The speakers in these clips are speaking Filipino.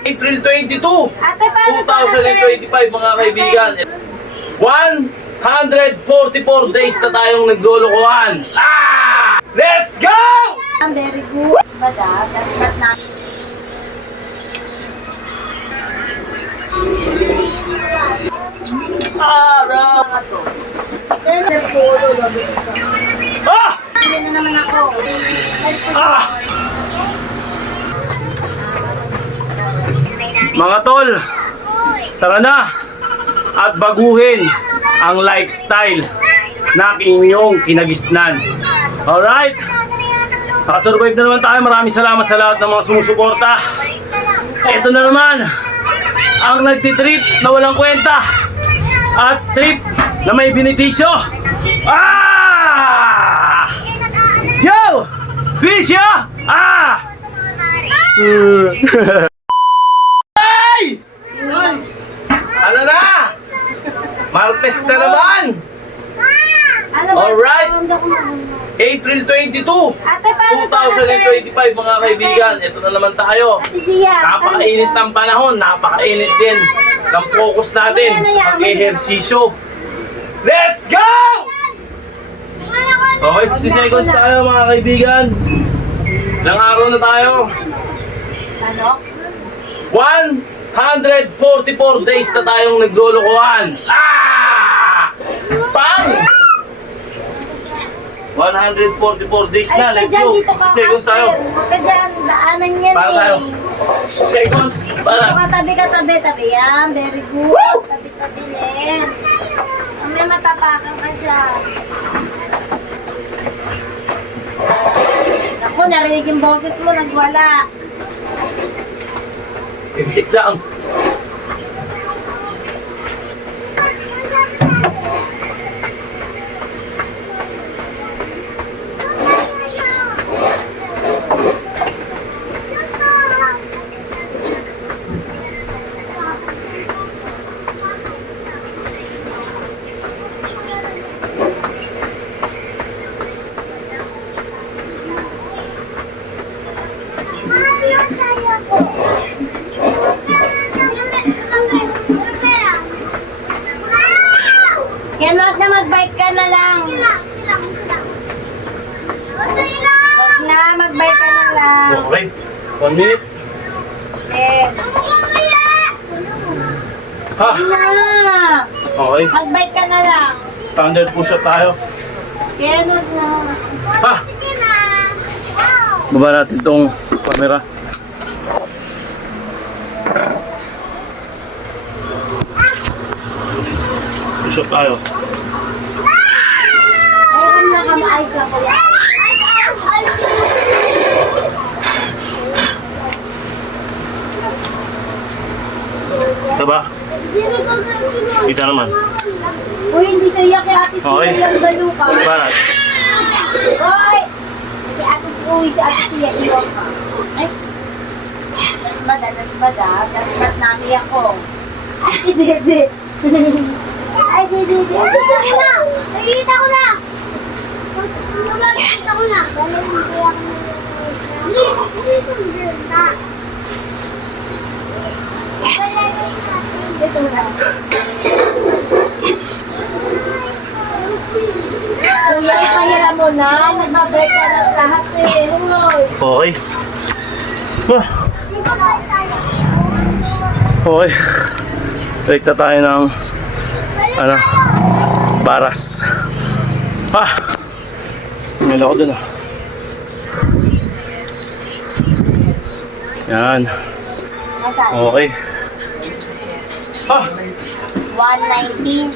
April 22, Ate, paano 2025 mga kaibigan. 144 days na tayong naglulukuhan. Let's go! Very good. Madam, that's what na. Araw! Hindi na naman ako. Mga tol, tara na at baguhin ang lifestyle na inyong kinagisnan. Alright? Nakasurvive na naman tayo. Maraming salamat sa lahat ng mga sumusuporta. Ito na naman ang nagtitrip na walang kwenta at trip na may benepisyo. Yo! Bisyo! Ay! Ano na? Martes na naman! Alright! April 22, Ate, paano 2025 mga kaibigan. Ito na naman tayo. Ate Sia. Napakainit ng panahon, napakainit din ng focus natin sa pag-ehersisyo. Let's go! Okay, 60 seconds tayo mga kaibigan. Ilang araw na tayo? Ano? 144 days na tayong naglulukuhan. Pang! 144 days na, let's go. 60 seconds tayo. Ka dyan, daanan yan Para tayo. 60 seconds, para. Tabi ka, tabi yan. Very good. Tabi din. May matapakan ka dyan. Ako, narinig yung boses mo, nagwala. Exit lang. Yan, wag na mag-bike ka na lang. Wag na, mag-bike ka na lang. Okay, 1 minute. Eh, Ha? na. Okay, Mag-bike ka na lang. standard push-up tayo. Yan, wag na. Ha? Baba natin tong camera. Push-up tayo. Meron na ka, maayos lang kuya. Ito ba? Kita naman. Uy, hindi sa iya kay Ate Sia Okay. yung baluka. Barat. Uy! Kay Ate Sia, uwi si Ate Sia, iwan ka. Ay! That's bad, that's bad ah. That's bad nami ako. Ay, dede. Ay, dede. Nakikita ko na! Nakikita ko na! Nakikita ko na! Hindi, hindi sundin na. Ito na. Kuya, ipahiram mo na. Nagbabay ka na lahat eh. Huloy. Okay. Okay. Take na tayo ng baras. Ngayon ako dun Yan. Okay. 119.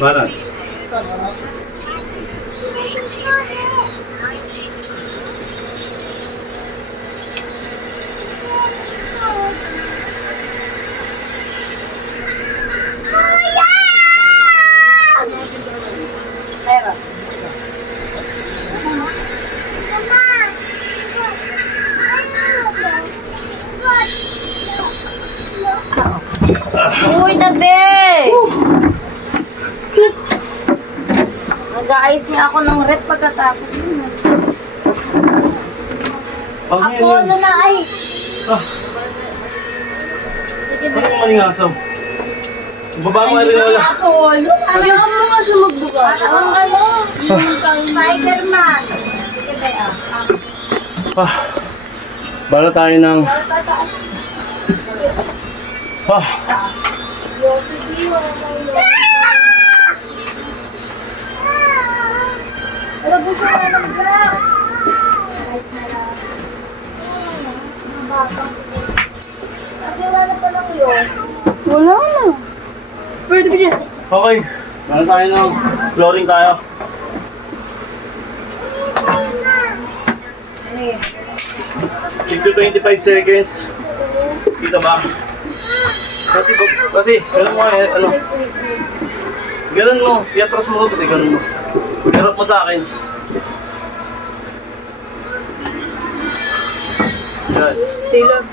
Barat. Meron. Uy, tabi! Nag-aayos niya ako ng rep pagkatapos yun. Ako ano na ay. Sige Ano na. yung malingasaw? Baba mo Hindi rin na wala. ako. Ayaw mo nga siya magbuka. Ang ano? Spider-Man. Sige ba Bala tayo ng... Wala po siya na ng black. Kasi wala pa lang yun. Wala na. Pwede ba dyan? Okay. Bala tayo ng flooring tayo. Tigto 25 seconds. Kita ba? Kasi, ganun mo eh, ano. Ganun mo, iatras mo kasi ganun mo. Hirap mo sa akin. Yan. Stay lang.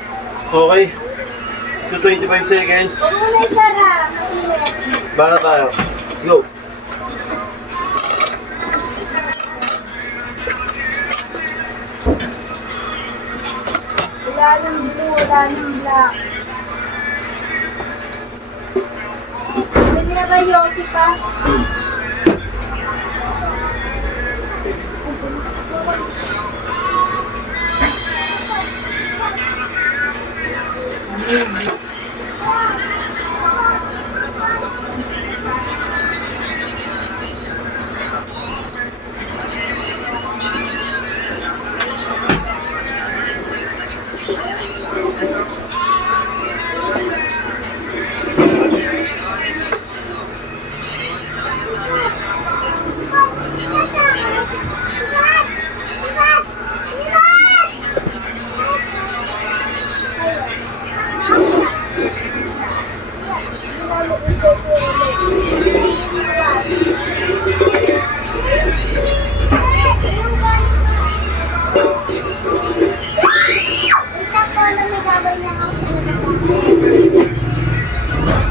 Okay. Tigto 25 seconds. Huwag mo na isara. Mainit. Bala tayo. Go. Wala nang blue, wala nang black. Pwede na ba Yossi pa?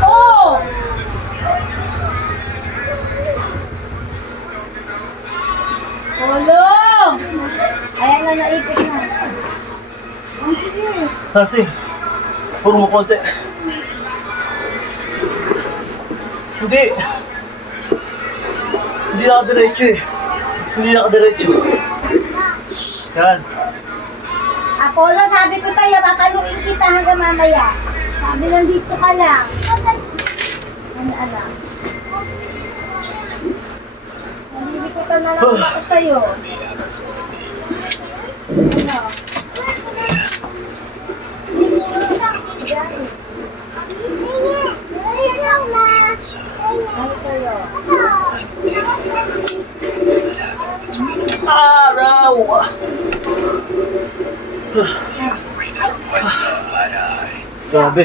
Oh! Tulong! Ayan na, naipit na. Ang sige. Kasi, puro mo konti. Hindi. Hindi nakadiretso eh. Hindi nakadiretso. Yan. Apollo, sabi ko sa'yo, papaluin kita hanggang mamaya. Sabi nandito ka lang. Ano, alam? Nalilikutan na lang ako sa'yo. Ano? Ano sa'yo? Araw! Grabe.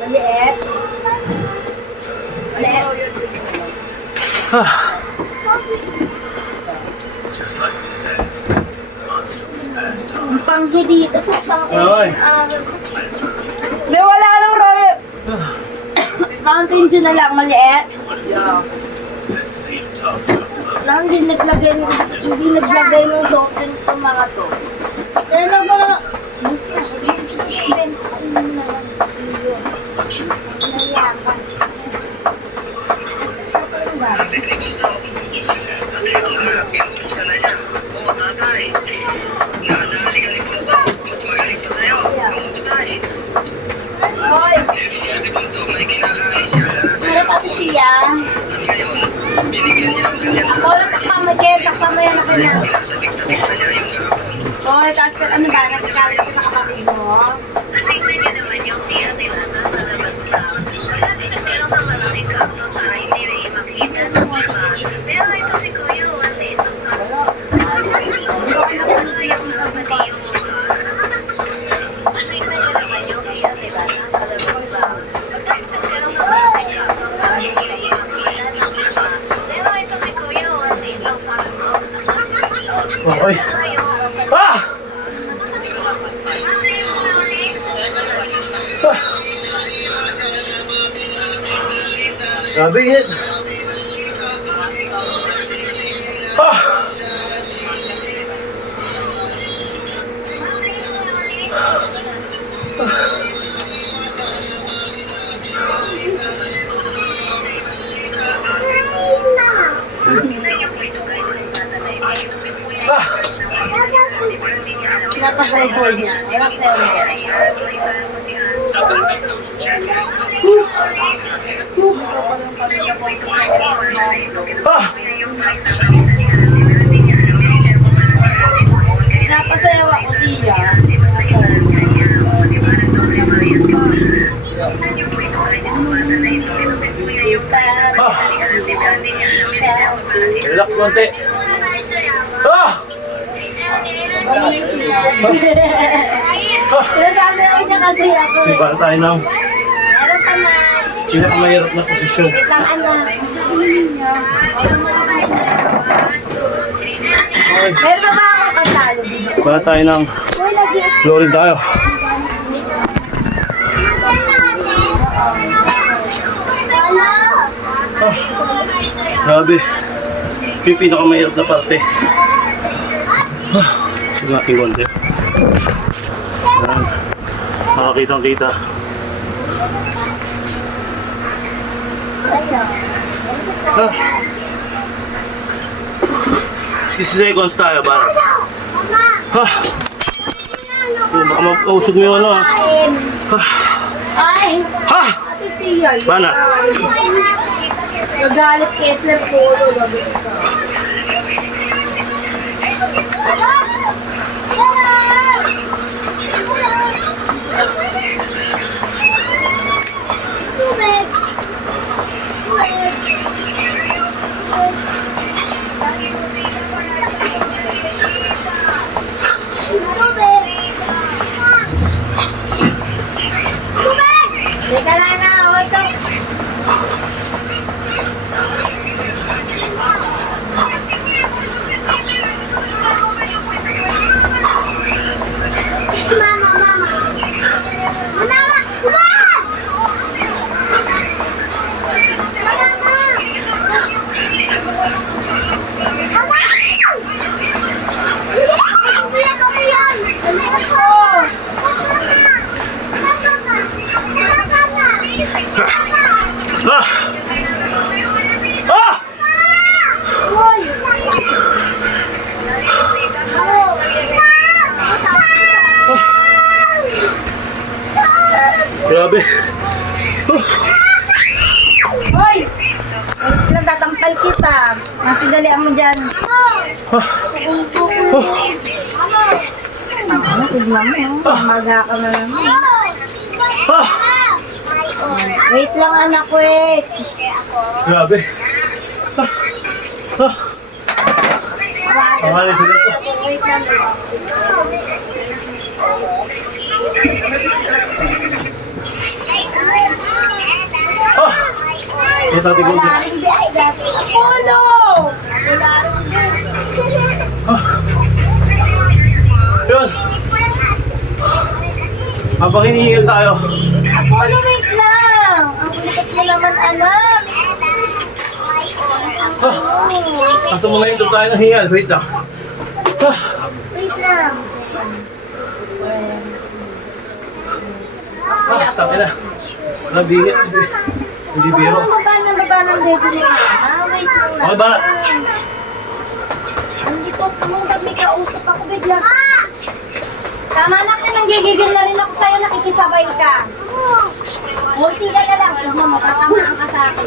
Maliit? Maliit? Ang panghi dito. Ay. May wala lang, Roy. Counting dyan na lang, maliit. Na hindi naglagay ng soft drinks ng mga to. Kaya lang ba naman, basta, bentahan mo na lang yun. Nayakan. Hoy! Sarap ate siya. Ako lang takpamaya na kayo. Hoy, tapos ano ba? Nagkakalit ko sa kapatid mo? Okay. Ah! Grabe init. Ah! Ah! Pinapasayaw niya. Ewan sa'yo niya. Ah! Pinapasayaw ako siya. Ah! Relax konti. Ah! Pinasasayaw niya kasi ako. Diba tayo ng Meron pa na. pinakamahirap na posisyon. Wait lang, ano. Niya. Okay. Meron pa ba akong kasalo dito? Diba tayo ng Uy, nag-iis. flooring tayo. Ah! Grabe. Ito yung pinakamahirap na parte. Ah! Sige natin konti. Ayan. Makakitang-kita. Ah! 60 seconds tayo, para. Ah! Oh, baka magkausog mo yung ano, ah. Ah! Ay! Ha! Ate siya. Bana. Nagalit Kessler Polo. Labi ka. Teka lang na, ito. Mama, mama. Mama, wag! Ah! Ah! Grabe. Hoy! Lang tatampal kita. Masidalian mo dyan. Ano, tignan mo. Maga ka na lang. Ah! Wait lang anak ko eh. Grabe. Ah! Ah! Pangalan sila po. Wait lang. Ah! Ito natin konti. Wala rin di ay dati. Apollo! Wala rin din. Yun. Habang hinihingil tayo. Apollo, wait lang. Ang kulikat mo naman anak. Ah! Kaso muna yung tayo ng hingal. Wait lang. Ah! Wait lang. Ah! Tangin na. Nabingit. Hindi biro. Baba ng dito niya. Wait lang na. Okay ba? Hindi po, pag may kausap ako bigla. Tama na ka, nanggigigil na rin ako sa'yo, nakikisabay ka. Multi ka na lang, alam mo, matatamaan ka sa akin.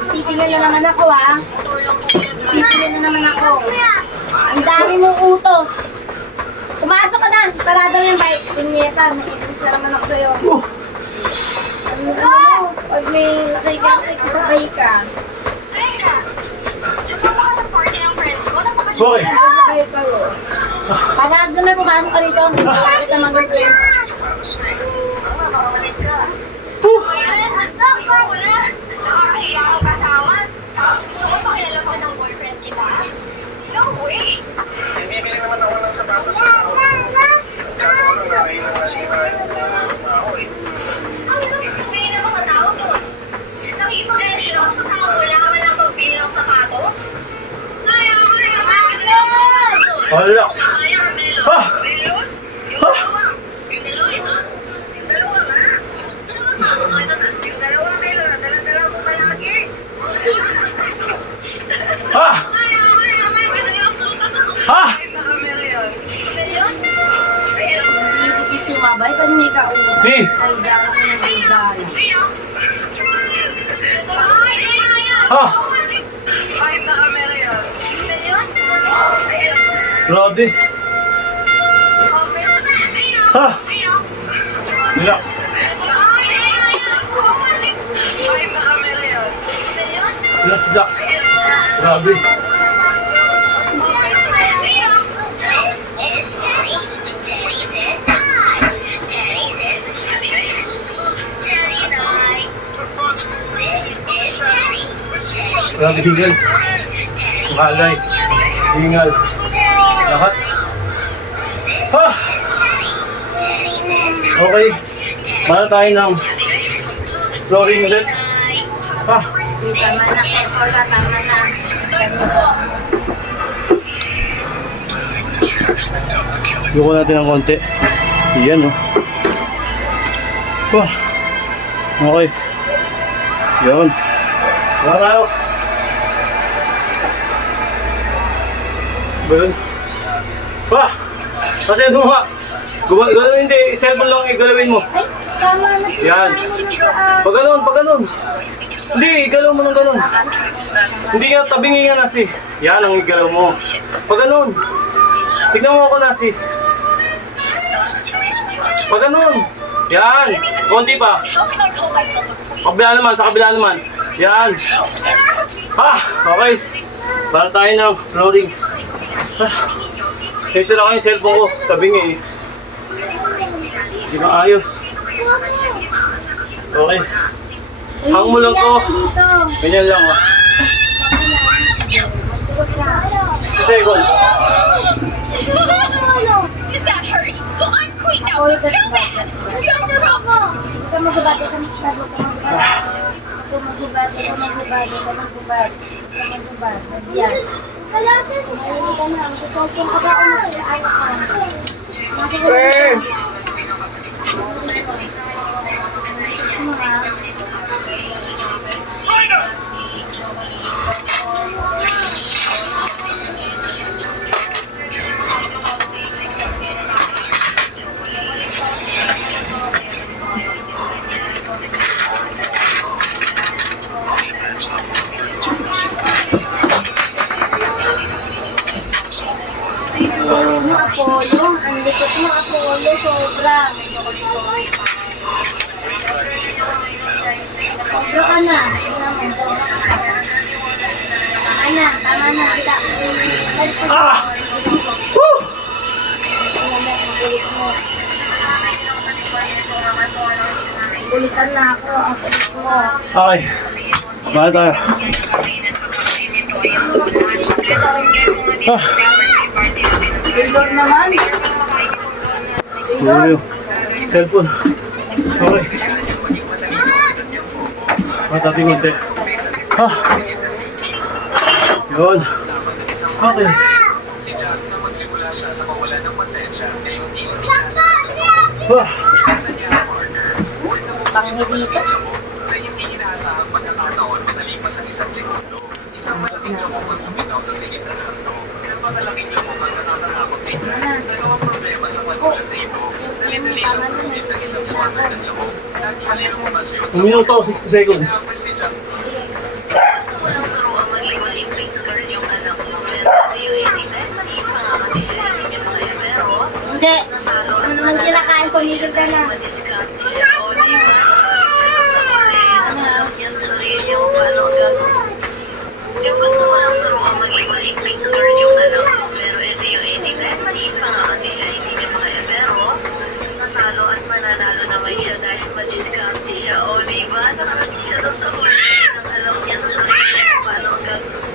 Isipin nyo na naman ako, ha? Isipin nyo na naman ako. Ang dami mong utos. Pumasok ka na, parada mo yung bike. Pinyeta, naiinis na naman ako sa'yo. Ano, pag may nakikisabay ka. Sasama ka sa party ng friends ko, Okay. Nakikisabay ka, parada mo, pumasok ka rito. Bakit naman girlfriend? Nakakamalit ka. Nakakahiya kang kasama. Tapos gusto mo pakilala pa ng boyfriend kita? No way! Bibili naman ako ng sapatos sa sahod. Kaso lang ngayon na nasira yung ako eh. Ano nang sasabihin ng mga tao doon? Nakikipag-relasyon ako sa Oh, relax. Ah! Ah! Ah! Ah! Hindi ko sumabay pag may kausap. Hey! Ay, dara ko na dara. Ah! Grabe. Ah! Relax. Relax, relax. Grabe. Grabe hingal. Malay. Hingal. Lahat. Ah! Okay. Para tayo ng flooring ulit. Ah! Tama na, Kesola, tama na. Luko natin ng konti. Yan, oh. Wah. Okay. Yan. Wow. Ba yun? Wah! Kasi ano nga? Gano'n hindi. Cellphone lang igalawin mo. Ay, tama na. Yan. Pag ganun, pag ganun. Hindi, igalaw mo ng ganun. Hindi nga, tabingin nga nasi. Yan ang igalaw mo. Pag ganun. Tignan mo ako nasi. Pag ganun. Yan. Konti pa. How can I call myself a queen? Kabila naman, sa kabila naman. Yan. Ah, okay. Para tayo ng flooring. Ah. Isa lang yung cellphone ko. Tabingin eh. Hindi na ayos. Okay. Hang mo lang to. Ganyan lang, oh. 60 seconds. Did that hurt? Well, I'm queen now, so too bad. You have a problem. Ikaw magubate ka magubate. Yan. Mahilig ka na. Magsusulpong ka ba o magsusulpong ka? Yung Apollo, ang likot ng Apollo, sobra. Sobra ka na. Tingnan mo. Tama na. Kita. Ah! Woo! Ulitan na ako. Ang kulit mo. Okay. Bala tayo. Ah! Taylor naman. Uy, cellphone. Okay. Matating konti. Ah! Yun. Okay. Si Jack na magsimula siya sa mawala ng pasensya ay unti-unti na sa Ah! sa niya ang partner. Pangilito. Sa hindi inaasahang pagkakataon pinalipas ang isang segundo, isang malaking lamok ang lumitaw sa silid ng hangno. Ang malalaking lamok ang nakakatakot kay Jack. Dalawang problema sa magulang na ito. Dali-dali siyang kumit ng isang swimmer ng lamok. Naghalil lumabas yun sa 1 minuto, 60 seconds. pagkakas ni Jack. Gusto mo lang turuan maging Olympic girl yung anak mo, pero hindi yung hindi dahil maliit pa nga kasi siya hindi niya kaya, pero Hindi. Ano naman kinakain ko, migil ka na. madiskarte siya. O, di ba? Sino sa huli, ang alam niya sa sarili kung paano ang gagawin. Yung gusto mo lang turuan maging Olympic girl yung anak mo, pero hindi yung hindi dahil maliit pa nga kasi siya hindi niya kaya, pero natalo at mananalo naman siya dahil madiskarte siya. O, di ba? Nakarating siya daw sa huli. Ang alam niya sa sarili kung paano ang gagawin.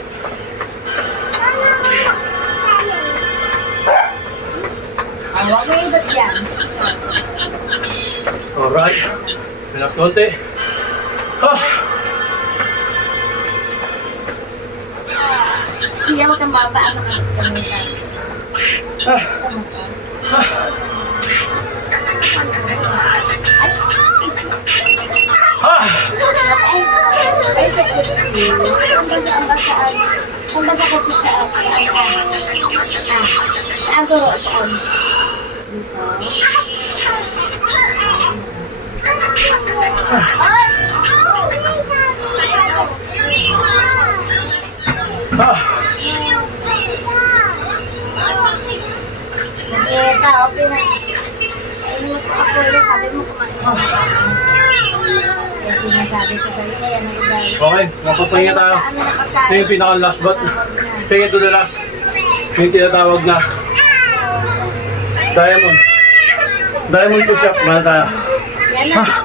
Huwag mo ibot yan. Alright. Relax konti. Ah! Siya mo kang baba ang nakakalimutan. Kung ba sakit sa saan turo? Saan? Tao, sabi mo sinasabi ko sa'yo, kaya nagdahil. Okay, mapapahinga tayo. Ito yung pinaka-last but second to the last. Yung tinatawag na diamond. Diamond push-up. Mana tayo?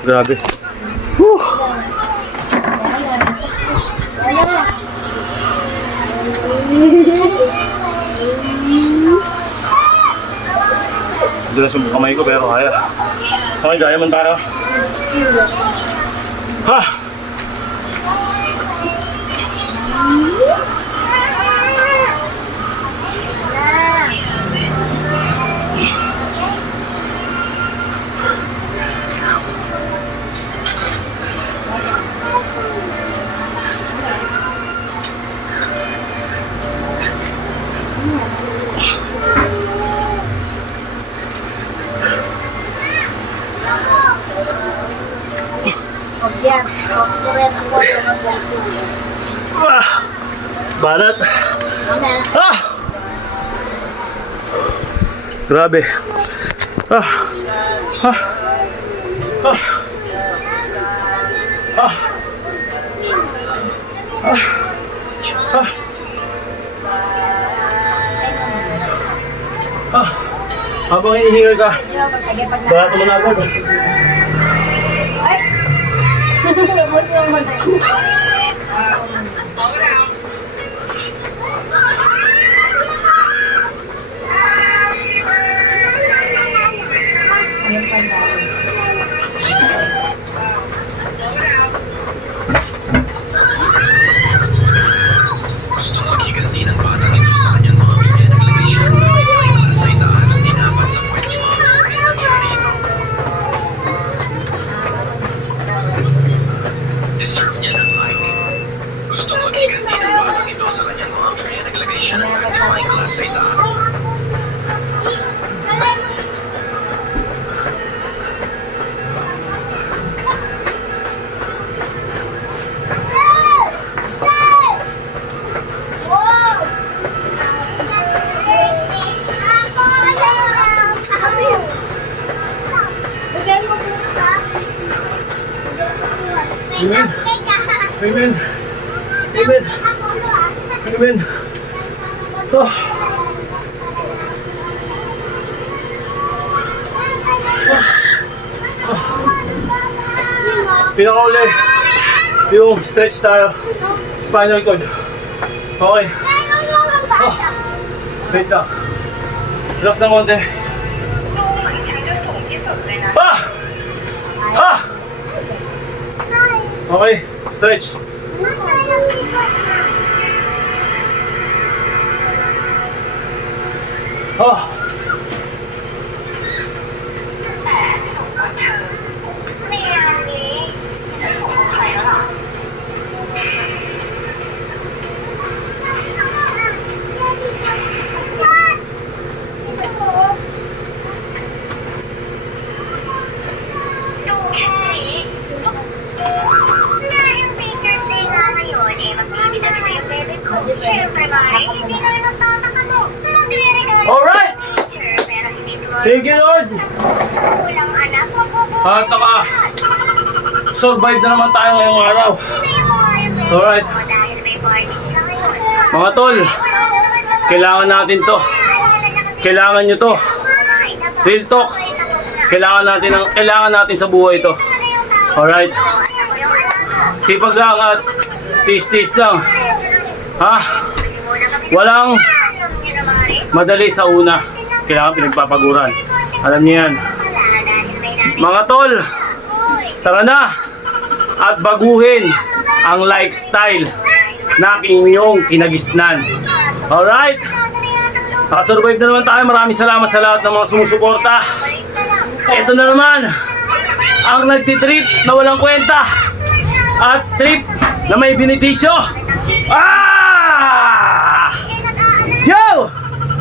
Grabe. Dulas yung kamay ko pero kaya. Okay, diamond tayo. Ha! Yan, correct ang water ng ganito. Balat! Mamaya. Ah! Grabe. Ah! Ah! Ah! Ah! Ah! Ah! Ah! Habang hinihingal ka, barato mo na agad. Ay! Mas yung matay. Ayun pa dahil. Gusto magiganti ng batang ito sa kanyang mga bigyan ng lagay siya. May klasay daan at tinapat sa puwet ni mga ay nangyari ito. Deserve niya ng like. Gusto magiganti ng batang ito sa kanyang mga bigyan ng lagay siya ng may klasay daan. Amen. Amen. Amen. Amen. Oh. Pinakauli yung stretch tayo. Spinal cord. Okay. Oh. Wait lang. Relax ng konti. Ah! Ah! Okay. Stretch. Oh. Siyempre, Mari, hindi ka rin nagtataka mo. Magre-regalo. Alright! Sure, pero hindi tulad Thank you, Lord! kulang anak, mapupunin At survive na naman tayo ngayong araw. Alright. Dahil may party sila ngayon. Mga tol, kailangan natin to. Kailangan nyo to. Real talk. Kailangan natin sa buhay to. Alright. Sipag lang at tis-tis lang. Ha? Walang madali sa una. Kailangan pinagpapaguran. Alam niyo yan. Mga tol, tara na at baguhin ang lifestyle na inyong kinagisnan. Alright? Nakasurvive na naman tayo. Maraming salamat sa lahat ng mga sumusuporta. Ito na naman ang nagtitrip na walang kwenta at trip na may benepisyo. Ah! Yo!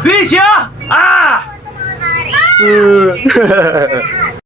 Fisyo! Ah!